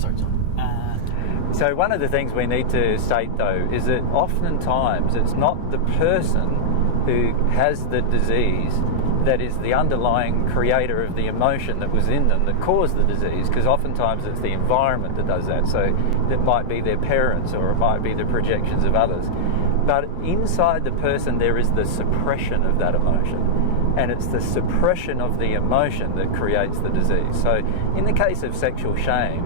Sorry, Tom. So one of the things we need to state, though, is that oftentimes it's not the person who has the disease that is the underlying creator of the emotion that was in them that caused the disease, because oftentimes it's the environment that does that. So it might be their parents, or it might be the projections of others. But inside the person there is the suppression of that emotion, and it's the suppression of the emotion that creates the disease. So in the case of sexual shame,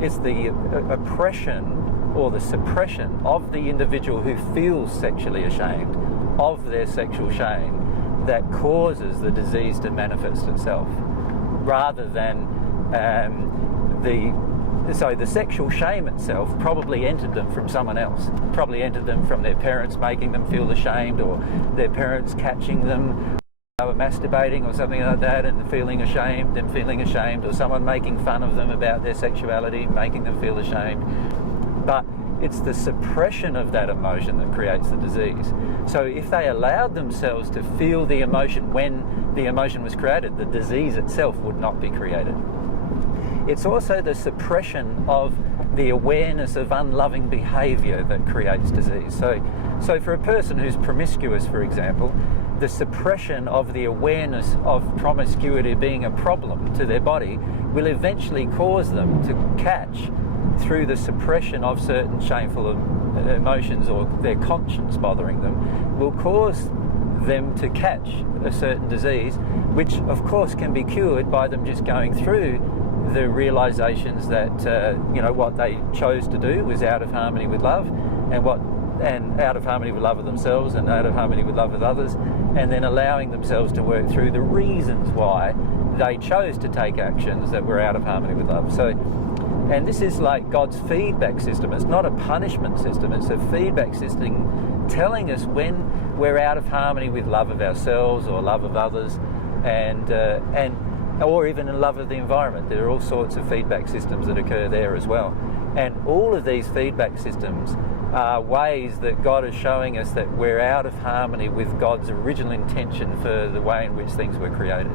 it's the oppression or the suppression of the individual who feels sexually ashamed of their sexual shame that causes the disease to manifest itself, rather than the sexual shame itself probably entered them from someone else, probably entered them from their parents making them feel ashamed, or their parents catching them they were masturbating or something like that and feeling ashamed, or someone making fun of them about their sexuality, making them feel ashamed. But it's the suppression of that emotion that creates the disease. So if they allowed themselves to feel the emotion when the emotion was created, the disease itself would not be created. It's also the suppression of the awareness of unloving behaviour that creates disease. So for a person who's promiscuous, for example, the suppression of the awareness of promiscuity being a problem to their body will eventually cause them to catch, through the suppression of certain shameful emotions or their conscience bothering them, will cause them to catch a certain disease, which of course can be cured by them just going through the realizations that what they chose to do was out of harmony with love, and out of harmony with love of themselves, and out of harmony with love of others, and then allowing themselves to work through the reasons why they chose to take actions that were out of harmony with love. And this is like God's feedback system. It's not a punishment system, it's a feedback system telling us when we're out of harmony with love of ourselves or love of others, or even in love of the environment. There are all sorts of feedback systems that occur there as well. And all of these feedback systems are ways that God is showing us that we're out of harmony with God's original intention for the way in which things were created.